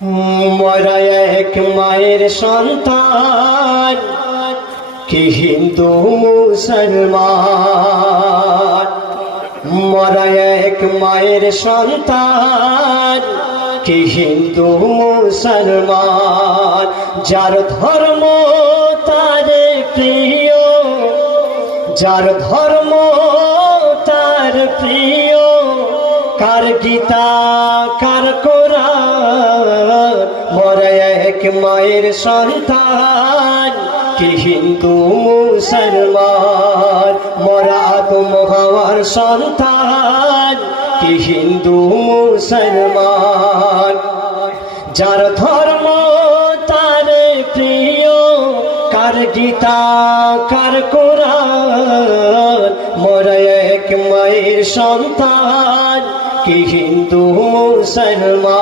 মোরা এক মায়ের সন্তান, কি হিন্দু মুসলমান। মোরা এক মায়ের সন্তান, কি হিন্দু মুসলমান। যার ধর্ম তার প্রিয়, যার ধর্ম তার প্রিয়, কার গীতা কার কোরআন। মোরা এক মায়ের সন্তান, কি হিন্দু মুসলমান। মোরা আদম হাওয়ার সন্তান, কি হিন্দু মুসলমান। যার ধর্ম তার প্রিয়, কার গীতা কার কোরআন। মোরা এক মায়ের সন্তান, কি হিন্দু মুসলমান।